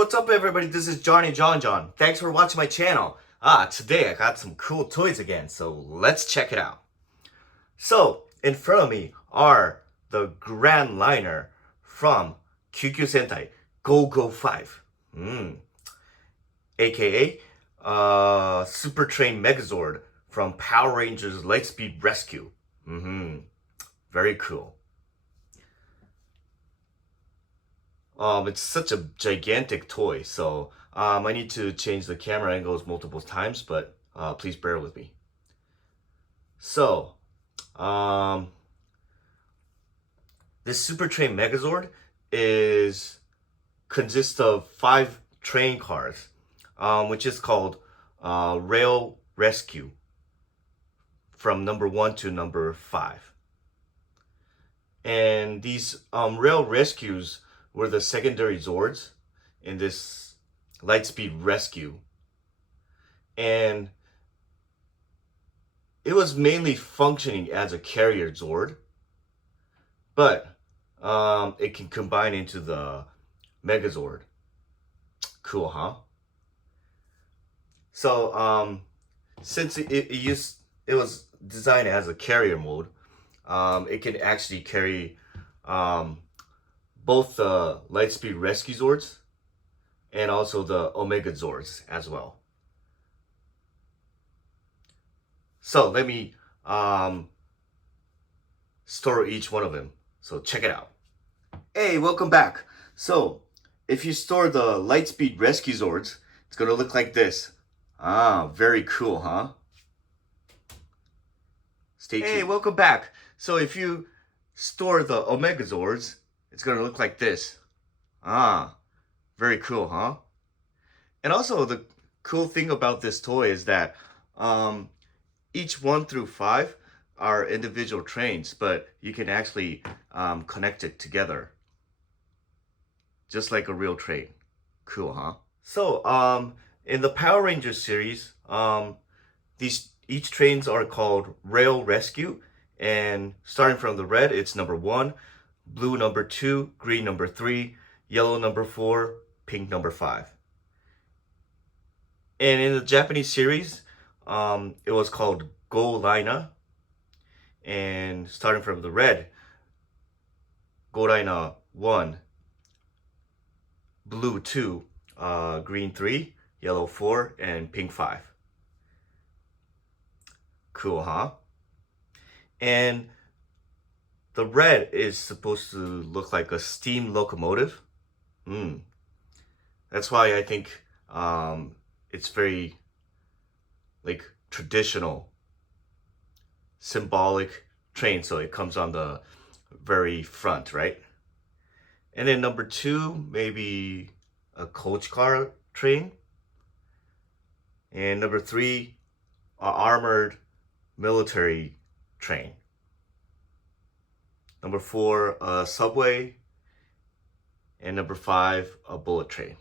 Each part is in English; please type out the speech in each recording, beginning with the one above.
what's up everybody? This is Johnny John. Thanks for watching my channel. Today I got some cool toys again, so let's check it out. So, in front of me are the Grand Liner from救急戦隊ゴーゴーファイブ. AKA Super Train Megazord from Power Rangers Lightspeed Rescue. Very cool. It's such a gigantic toy, so I need to change the camera angles multiple times, but please bear with me. So, this Super Train Megazord consists of 5 train cars, which is called Rail Rescue from number 1 to number 5. And these Rail Rescues were the secondary Zords in this Lightspeed Rescue. And it was mainly functioning as a carrier Zord, but it can combine into the Megazord. Cool, huh? So since it was designed as a carrier mode, it can actually carry both the Lightspeed Rescue Zords and also the Omega Zords as well. So let me store each one of them. So check it out. Hey, welcome back. So if you store the Lightspeed Rescue Zords, it's gonna look like this. Very cool, huh? Stay tuned. Hey, welcome back. So if you store the Omega Zords, it's gonna look like this. Very cool, huh? And also the cool thing about this toy is that each 1 through 5 are individual trains, but you can actually connect it together, just like a real train. Cool, huh? So in the Power Rangers series, each trains are called Rail Rescue, and starting from the red, it's number 1, blue number 2, green number 3, yellow number 4, pink number 5. And in the Japanese series, it was called Go Liner, and starting from the red, Go Liner 1, blue 2, green 3, yellow 4, and pink 5. Cool, huh? And the red is supposed to look like a steam locomotive. That's why I think it's very like traditional, symbolic train, so it comes on the very front, right? And then number 2, maybe a coach car train. And number 3, an armored military train. Number 4, a subway. And number 5, a bullet train.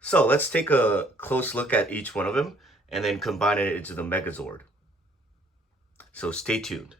So let's take a close look at each one of them and then combine it into the Megazord. So stay tuned.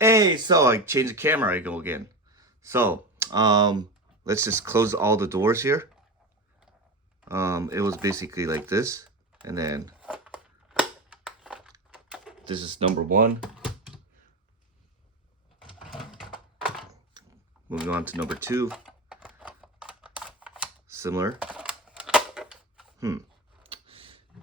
Hey, so I changed the camera, I go again. So let's just close all the doors here. It was basically like this, and then this is number 1. Moving on to number 2. Similar.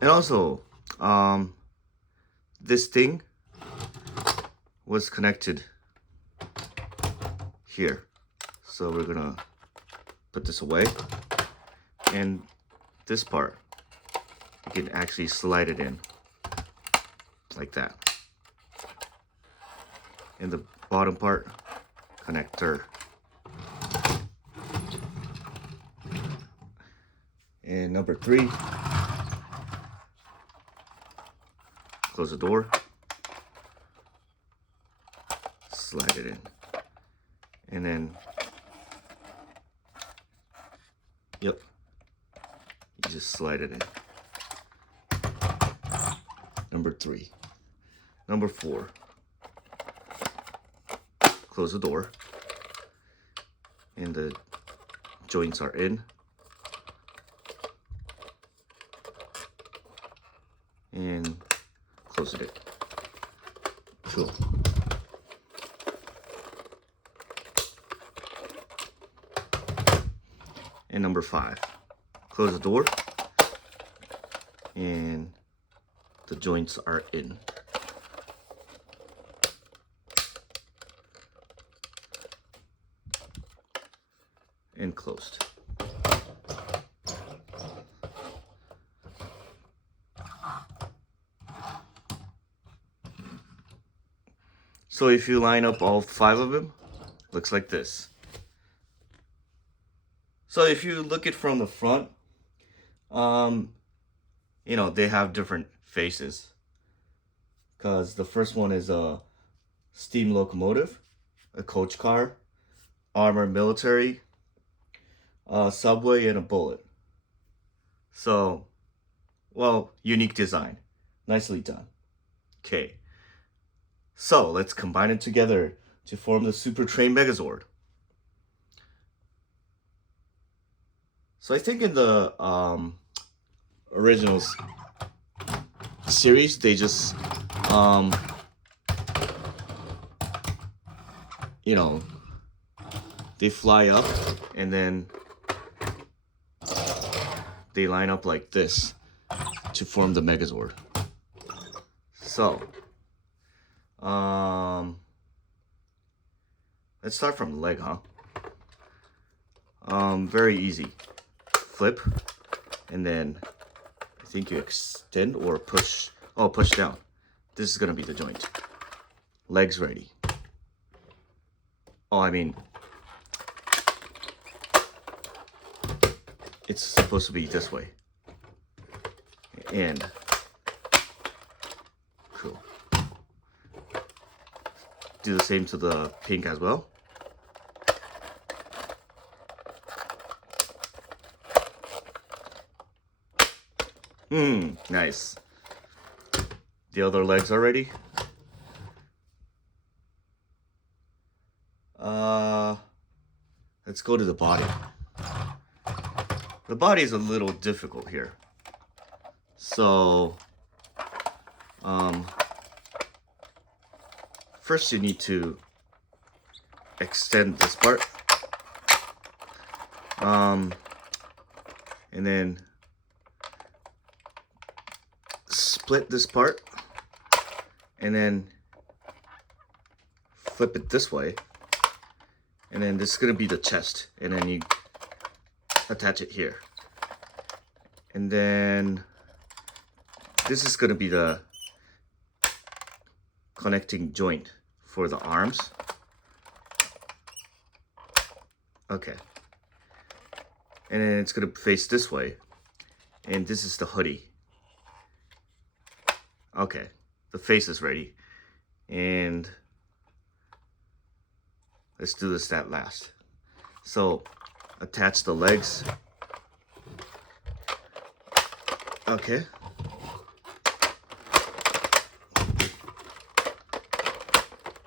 And also, this thing was connected here. So we're gonna put this away. And this part, you can actually slide it in like that. And the bottom part, connector. And number 3, close the door, slide it in, and then, yep, you just slide it in. Number 3. Number 4, close the door, and the joints are in. And close it. Cool. And number 5, close the door, and the joints are in. And closed. So if you line up all 5 of them, looks like this. So if you look it from the front, you know, they have different faces. Because the first one is a steam locomotive, a coach car, armored military, a subway, and a bullet. So, well, unique design. Nicely done. Okay. So let's combine it together to form the Super Train Megazord. So I think in the original series, they just, you know, they fly up and then they line up like this to form the Megazord. So, let's start from the leg, huh? Very easy. Flip, and then I think you extend or push. Oh, push down. This is gonna be the joint. Legs ready. Oh, I mean, it's supposed to be this way. And cool. Do the same to the pink as well. Nice. The other legs are ready. Let's go to the body. The body is a little difficult here. So, first you need to extend this part. And then split this part, and then flip it this way, and then this is gonna be the chest, and then you attach it here, and then this is gonna be the connecting joint for the arms. Okay, and then it's gonna face this way, and this is the hoodie. Okay, the face is ready, and let's do this that last. So attach the legs. Okay.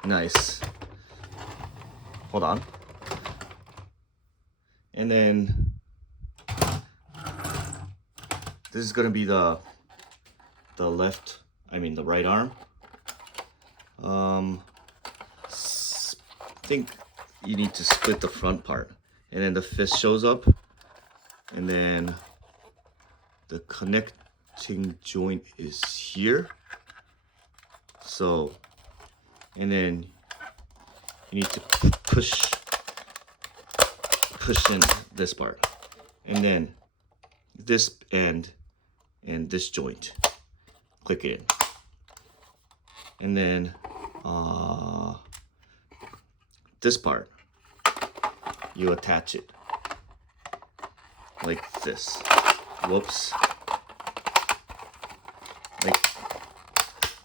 Nice. Hold on. And then this is gonna be the right arm. I think you need to split the front part, and then the fist shows up, and then the connecting joint is here. So, and then you need to push in this part, and then this end and this joint, click it in, and then this part you attach it like this. Whoops. Like,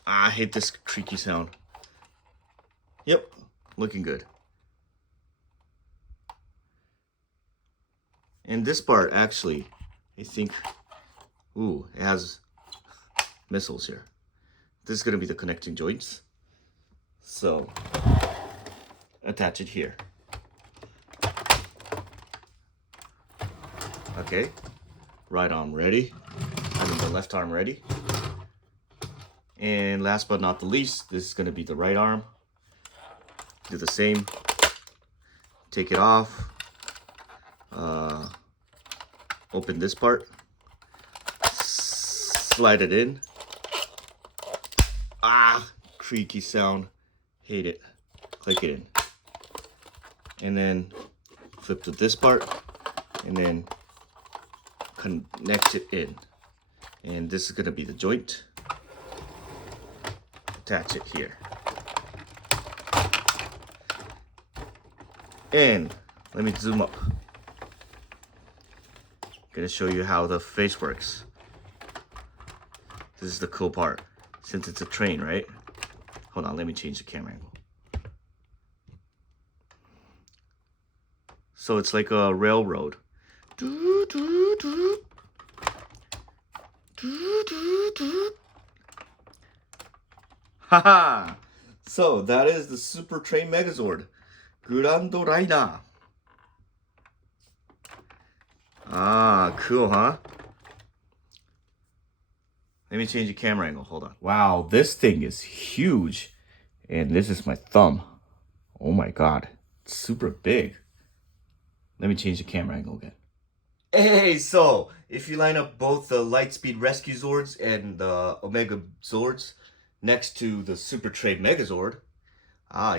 I hate this creaky sound. Yep, looking good. And this part actually, I think, ooh, it has missiles here. This is gonna be the connecting joints. So, attach it here. Okay, right arm ready. I mean the left arm ready. And last but not the least, this is going to be the right arm. Do the same. Take it off. Open this part. Slide it in. Ah, creaky sound. Hate it. Click it in. And then flip to this part. And then connect it in. And this is going to be the joint. Attach it here. And let me zoom up. Gonna show you how the face works. This is the cool part. Since it's a train, right? Hold on, let me change the camera angle. So it's like a railroad. Haha! So that is the Super Train Megazord. Grando Raina. Ah, cool, huh? Let me change the camera angle. Hold on. Wow, this thing is huge. And this is my thumb. Oh my god. It's super big. Let me change the camera angle again. Hey, so if you line up both the Lightspeed Rescue Zords and the Omega Zords next to the Super Train Megazord,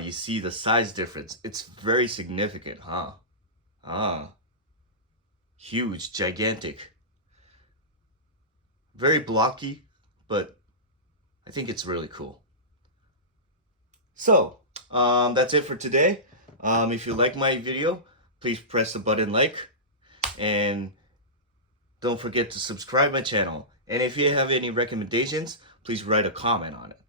you see the size difference. It's very significant, huh? Huge, gigantic. Very blocky, but I think it's really cool. So, that's it for today. If you like my video, please press the button like. And don't forget to subscribe my channel. And if you have any recommendations, please write a comment on it.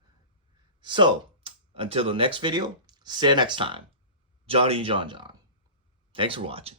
So, until the next video, see you next time. Johnny John. Thanks for watching.